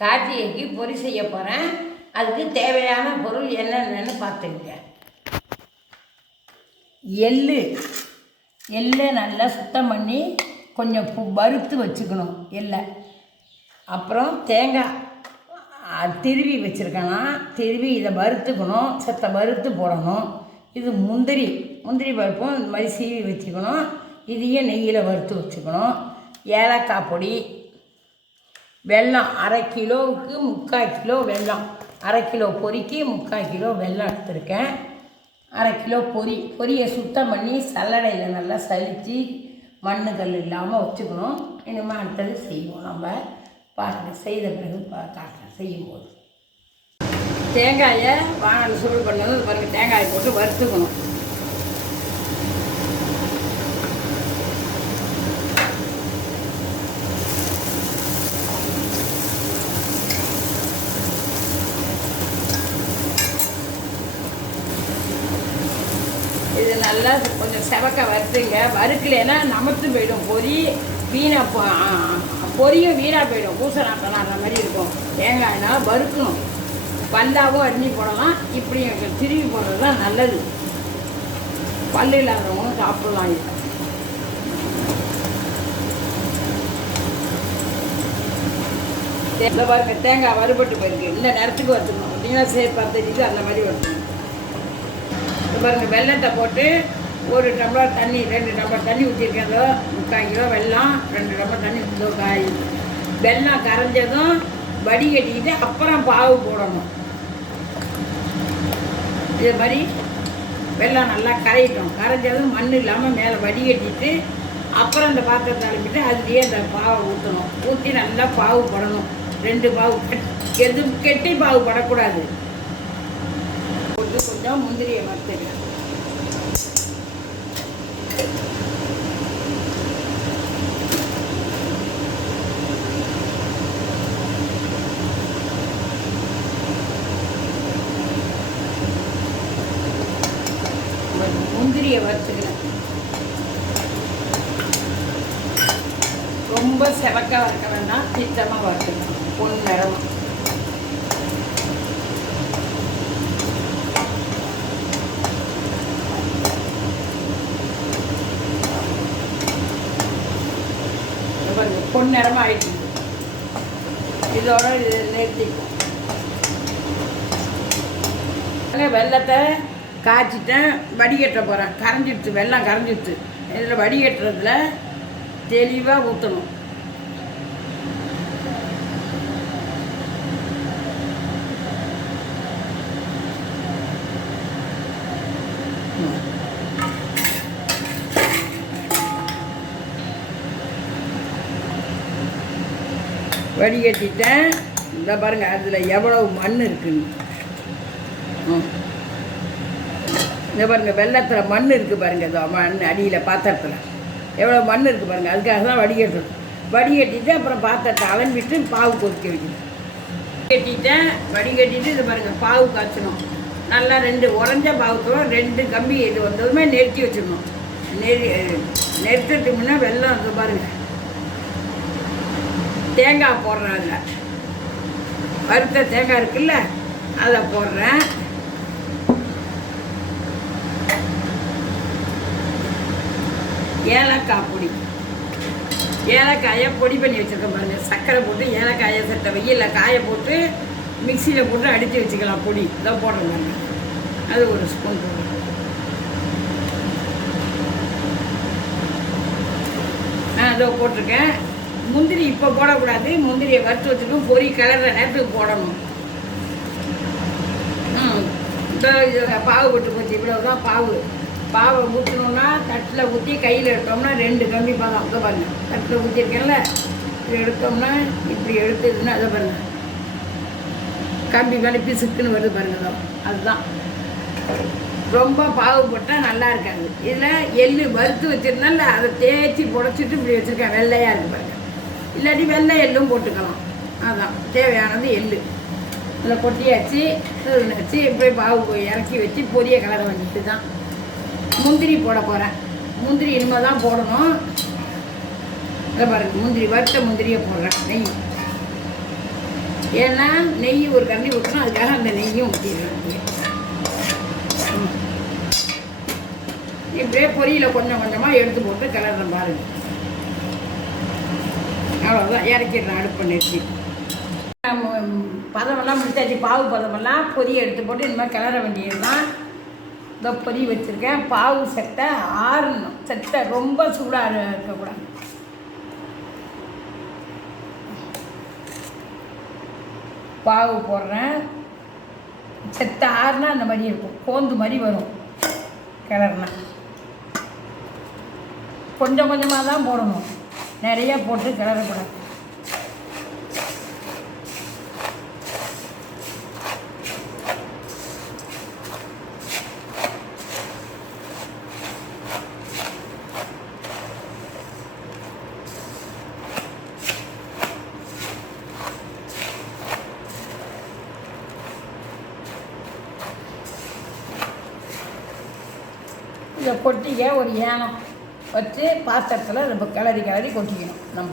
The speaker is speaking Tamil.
கார்த்திகைக்கு பொரி செய்ய போகிறேன் அதுக்கு தேவையான பொருள் என்னென்னு பார்த்துங்க எள்ளு. எள்ளை நல்லா சுத்தம் பண்ணி கொஞ்சம் வறுத்து வச்சுக்கணும் எள்ளை. அப்புறம் தேங்காய். திருவி வச்சுருக்கேன்னா திருவி இதை வறுத்துக்கணும். செத்த வறுத்து போடணும். இது முந்திரி. முந்திரி பருப்பும் இந்த மாதிரி சீவி வச்சுக்கணும். இதையும் நெய்யில் வறுத்து வச்சுக்கணும். ஏலக்காய் பொடி. வெல்லம் அரை கிலோவுக்கு முக்கால் கிலோ வெல்லம். அரை கிலோ பொரிக்கு முக்கால் கிலோ வெல்லம் எடுத்திருக்கேன். அரை கிலோ பொரி பொரியை சுத்தம் பண்ணி சல்லடையில் நல்லா சலித்து மண்ணுகள் இல்லாமல் வச்சுக்கணும். இனிமேல் அடுத்தது செய்வோம் நம்ம. பாருங்கள் செய்த பிறகு பா காட்டுறேன் செய்யும்போது. தேங்காயை வாங்க சுருள் பண்ணது பாருங்கள் தேங்காயை போட்டு வறுத்துக்கணும் இது நல்லா கொஞ்சம் செவக்க வறுத்துங்க. வறுக்கலைன்னா நமத்து போயிடும். பொரி வீணாக பொரியும் வீணாக போயிடும். பூசணாட்டெல்லாம் அந்த மாதிரி இருக்கும். தேங்காய்னா வறுக்கணும். பல்லாவும் அரிஞ்சு போடலாம். இப்படி திருவி போடுறது தான் நல்லது. பல்லு இல்லாதவங்க சாப்பிடலாம் இது. பாருங்க தேங்காய் வறுபட்டு போயிருக்கு. இந்த நேரத்துக்கு வறுத்துக்கணும். அப்படின்னா சரி பத்தடிக்கு அந்த மாதிரி வறுத்துக்கணும். பாருங்கள் வெள்ளத்தை போட்டு ஒரு டம்ளர் தண்ணி ரெண்டு டம்ளர் தண்ணி ஊற்றிருக்கேன் அதோ முக்கால் கிலோ வெள்ளம் ரெண்டு டம்ளர் தண்ணி ஊற்றோ காய். வெள்ளம் கரைஞ்சதும் வடிகட்டிக்கிட்டு அப்புறம் பாவு போடணும். இது மாதிரி வெள்ளம் நல்லா கரையிட்டோம். கரைஞ்சதும் மண் இல்லாமல் மேலே வடிகட்டிட்டு அப்புறம் அந்த பாத்திரத்தை அனுப்பிட்டு அதுலேயே அந்த பாவை ஊற்றணும் ஊற்றி நல்லா பாவு படணும். ரெண்டு பாவு கெட்- எது கெட்டி பாவு படக்கூடாது. கொஞ்சம் முந்திரியை வறுத்துக்கிறேன் முந்திரியை வறுத்துக்கிறேன் ரொம்ப செவக்காக இருக்க வேண்டாம் திட்டமாக வறுத்துக்கணும் பொன் நிறமா. இது பாருங்க பொன் இதோட இது நிறுத்திக்கும் வெள்ளத்தை காய்ச்சிட்டேன் வடிகட்ட போகிறேன் கரைஞ்சிடுச்சு வெள்ளம் கரைஞ்சிடுச்சு. இதில் வடிகட்டுறதுல தெளிவாக ஊற்றணும் வடிகட்டிட்டேன். இந்த பாருங்க அதில் எவ்வளவு மண் இருக்குன்னு. இந்த பாருங்க வெள்ளத்தில் மண் இருக்குது பாருங்க இதோ மண் அடியில் பாத்திரத்தில். எவ்வளோ மண் இருக்குது பாருங்க அதுக்காக தான் வடிகட்டணும் வடிகட்டிட்டு அப்புறம் பாத்திரத்தை அலம்பிட்டு பாவு கொதிக்க வைக்கணும். வடிகட்டிட்டேன் வடிகட்டிட்டு இது பாருங்க பாவு காய்ச்சணும். நல்லா ரெண்டு உறைஞ்ச பாவுக்குள்ள ரெண்டு கம்பி இது வந்ததுமே நெருக்கி வச்சிடணும். நெரு நெருக்கிறதுக்கு முன்னே வெள்ளம் இருக்குது பாருங்கள் தேங்காய் போடுறாங்க. வறுத்த தேங்காய் இருக்குல்ல அதை போடுறேன். ஏலக்காய் பொடி. ஏலக்காயை பொடி பண்ணி வச்சுருக்கேன் பாருங்க. சர்க்கரை போட்டு ஏலக்காயை சட்டை வெயிலில் காய போட்டு மிக்சியில் போட்டு அடித்து வச்சுக்கலாம் பொடி. இதை போடுறேன் பாருங்க. அது ஒரு ஸ்பூன் போடுறேன். ஆ இதோ போட்டிருக்கேன். முந்திரி இப்போ போடக்கூடாது. முந்திரியை வறுத்து வச்சுட்டு பொரி கிளற நேரத்துக்கு போடணும். ம். பாவு போட்டு போச்சு. இவ்வளோ தான் பாவு பாவை ஊற்றணும்னா தட்டில் ஊற்றி கையில் எடுத்தோம்னா ரெண்டு கம்பி பாதம் அதை பாருங்க. தட்டில் ஊற்றிருக்கேன்ல இப்படி எடுத்தோம்னா இப்படி எடுத்ததுன்னா அதை பாருங்க. கம்பி மேலே பிசுக்குன்னு வருது பாருங்க. அதுதான். ரொம்ப பாவு போட்டால் நல்லா இருக்காது. இதில் எள்ளு வறுத்து வச்சிருந்தால அதை தேய்ச்சி புடச்சிட்டு இப்படி வச்சுருக்கேன். வெள்ளையாக இருக்கு பாருங்க. இல்லாட்டி வெள்ளை எள்ளும் போட்டுக்கலாம். அதுதான் தேவையானது எள்ளு. இதில் கொட்டியாச்சு வச்சு இப்படி பாவு போய் இறக்கி வச்சு பொரிய கலரை வந்துட்டு தான் முந்திரி போட போகிறேன் முந்திரி இனிமேல் தான் போடணும். இதை பாருங்க முந்திரி வறுத்த முந்திரியை போடுறேன் நெய். ஏன்னா நெய் ஒரு கரண்டி ஊற்றணும் அதுக்காக அந்த நெய்யும் ஊற்றிடுறேன் இப்படியே பொரியில் கொஞ்சம் கொஞ்சமாக எடுத்து போட்டு கிளறேன் பாருங்கள் அவ்வளோதான் இறக்கிடுறேன் அடுப்பு நிறுத்தி நம்ம பதமெல்லாம் முடிச்சாச்சு பாவு பதமெல்லாம் பொதி எடுத்து போட்டு இந்த மாதிரி கிளற வேண்டியது தான் இந்த பொரி வச்சுருக்கேன். பாவு சட்டை ஆறணும். சட்டை ரொம்ப சூடாக இருக்கக்கூடாது. பாவு போடுறேன். செத்தை ஆறுனா அந்த மாதிரி இருக்கும். கோந்து மாதிரி வரும் கிளறுனா. கொஞ்சம் கொஞ்சமாக தான் போடணும். நிறைய போட்டு கிளறக்கூடாது இதை கொட்டிக்க ஒரு ஏனம் வச்சு பாத்திரத்தில் நம்ம கிளறி கிளறி கொட்டிக்கணும் நம்ம.